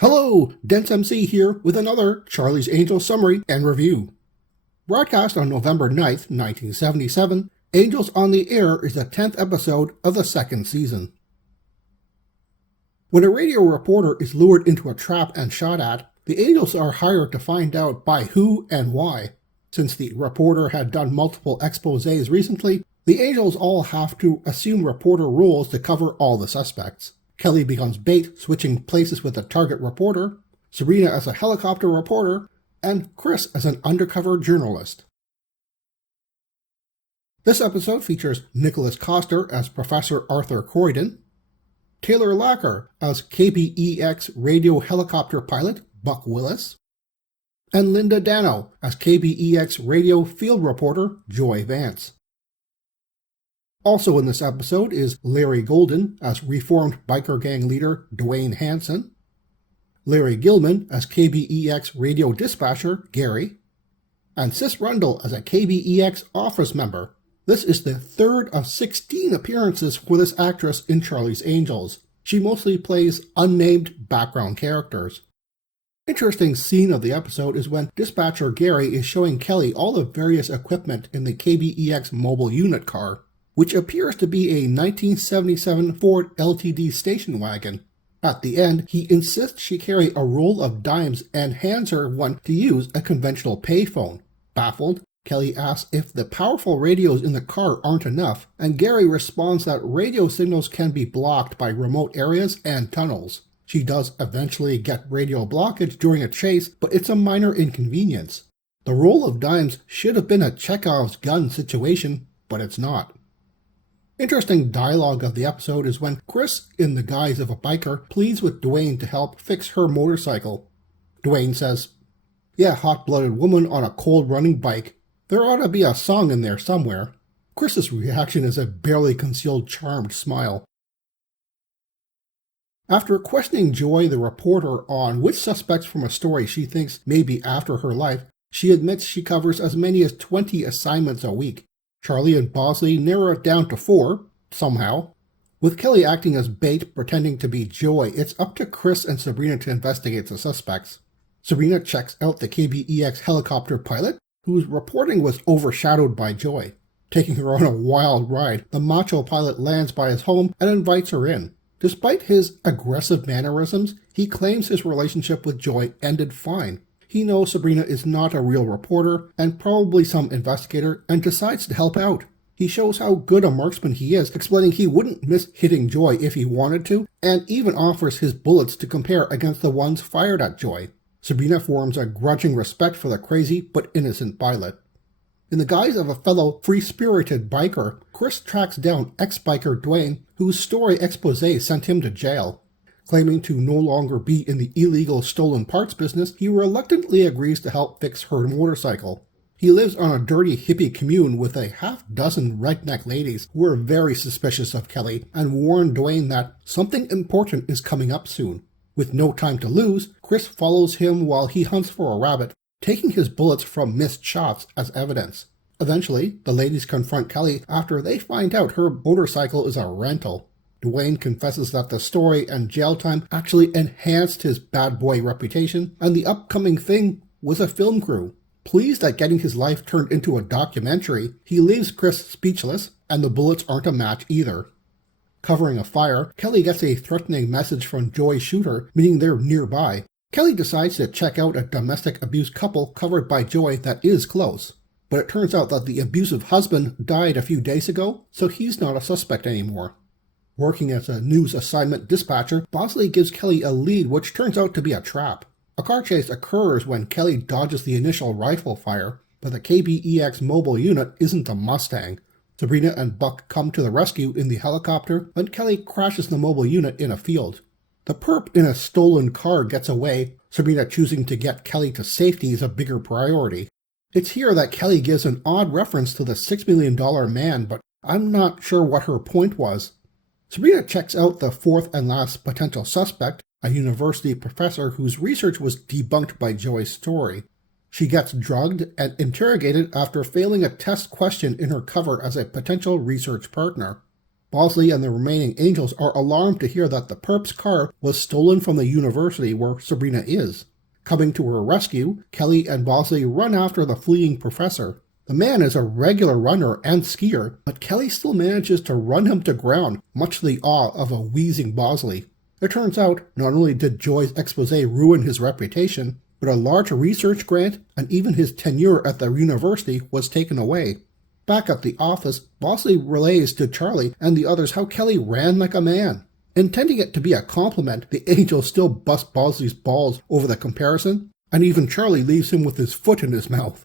Hello, Dents MC here with another Charlie's Angels summary and review. Broadcast on November 9th, 1977, Angels on the Air is the 10th episode of the second season. When a radio reporter is lured into a trap and shot at, the Angels are hired to find out by who and why. Since the reporter had done multiple exposés recently, the Angels all have to assume reporter roles to cover all the suspects. Kelly becomes bait, switching places with the target reporter, Sabrina as a helicopter reporter, and Chris as an undercover journalist. This episode features Nicholas Coster as Professor Arthur Croydon, Taylor Lacker as KBEX radio helicopter pilot Buck Willis, and Linda Dano as KBEX radio field reporter Joy Vance. Also in this episode is Larry Golden as reformed biker gang leader Dwayne Hanson, Larry Gilman as KBEX radio dispatcher Gary, and Sis Rundle as a KBEX office member. This is the third of 16 appearances for this actress in Charlie's Angels. She mostly plays unnamed background characters. Interesting scene of the episode is when dispatcher Gary is showing Kelly all the various equipment in the KBEX mobile unit car, which appears to be a 1977 Ford LTD station wagon. At the end, he insists she carry a roll of dimes and hands her one to use a conventional payphone. Baffled, Kelly asks if the powerful radios in the car aren't enough, and Gary responds that radio signals can be blocked by remote areas and tunnels. She does eventually get radio blockage during a chase, but it's a minor inconvenience. The roll of dimes should have been a Chekhov's gun situation, but it's not. Interesting dialogue of the episode is when Chris, in the guise of a biker, pleads with Dwayne to help fix her motorcycle. Dwayne says, "Yeah, hot-blooded woman on a cold-running bike. There ought to be a song in there somewhere." Chris's reaction is a barely concealed charmed smile. After questioning Joy, the reporter, on which suspects from a story she thinks may be after her life, she admits she covers as many as 20 assignments a week. Charlie and Bosley narrow it down to 4, somehow. With Kelly acting as bait, pretending to be Joy, it's up to Chris and Sabrina to investigate the suspects. Sabrina checks out the KBEX helicopter pilot, whose reporting was overshadowed by Joy. Taking her on a wild ride, the macho pilot lands by his home and invites her in. Despite his aggressive mannerisms, he claims his relationship with Joy ended fine. He knows Sabrina is not a real reporter and probably some investigator and decides to help out. He shows how good a marksman he is, explaining he wouldn't miss hitting Joy if he wanted to, and even offers his bullets to compare against the ones fired at Joy. Sabrina forms a grudging respect for the crazy but innocent pilot. In the guise of a fellow free-spirited biker, Chris tracks down ex-biker Dwayne, whose story expose sent him to jail. Claiming to no longer be in the illegal stolen parts business, he reluctantly agrees to help fix her motorcycle. He lives on a dirty hippie commune with a half-dozen redneck ladies who are very suspicious of Kelly and warn Dwayne that something important is coming up soon. With no time to lose, Chris follows him while he hunts for a rabbit, taking his bullets from missed shots as evidence. Eventually, the ladies confront Kelly after they find out her motorcycle is a rental. Dwayne confesses that the story and jail time actually enhanced his bad boy reputation, and the upcoming thing was a film crew. Pleased at getting his life turned into a documentary, he leaves Chris speechless, and the bullets aren't a match either. Covering a fire, Kelly gets a threatening message from Joy's shooter, meaning they're nearby. Kelly decides to check out a domestic abuse couple covered by Joy that is close. But it turns out that the abusive husband died a few days ago, so he's not a suspect anymore. Working as a news assignment dispatcher, Bosley gives Kelly a lead which turns out to be a trap. A car chase occurs when Kelly dodges the initial rifle fire, but the KBEX mobile unit isn't a Mustang. Sabrina and Buck come to the rescue in the helicopter, and Kelly crashes the mobile unit in a field. The perp in a stolen car gets away. Sabrina choosing to get Kelly to safety is a bigger priority. It's here that Kelly gives an odd reference to the $6 million man, but I'm not sure what her point was. Sabrina checks out the fourth and last potential suspect, a university professor whose research was debunked by Joy's story. She gets drugged and interrogated after failing a test question in her cover as a potential research partner. Bosley and the remaining angels are alarmed to hear that the perp's car was stolen from the university where Sabrina is. Coming to her rescue, Kelly and Bosley run after the fleeing professor. The man is a regular runner and skier, but Kelly still manages to run him to ground, much to the awe of a wheezing Bosley. It turns out, not only did Joy's expose ruin his reputation, but a large research grant and even his tenure at the university was taken away. Back at the office, Bosley relays to Charlie and the others how Kelly ran like a man. Intending it to be a compliment, the angels still bust Bosley's balls over the comparison, and even Charlie leaves him with his foot in his mouth.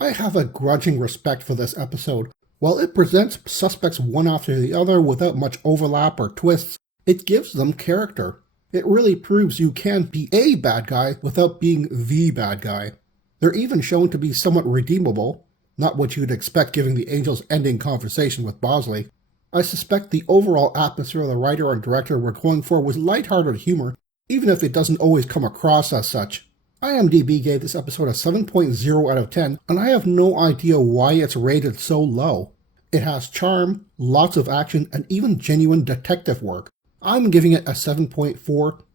I have a grudging respect for this episode. While it presents suspects one after the other without much overlap or twists, it gives them character. It really proves you can be a bad guy without being the bad guy. They're even shown to be somewhat redeemable, not what you'd expect given the Angels' ending conversation with Bosley. I suspect the overall atmosphere the writer and director were going for was lighthearted humor, even if it doesn't always come across as such. IMDb gave this episode a 7.0 out of 10, and I have no idea why it's rated so low. It has charm, lots of action, and even genuine detective work. I'm giving it a 7.4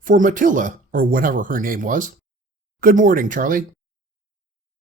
for Matilda, or whatever her name was. Good morning, Charlie.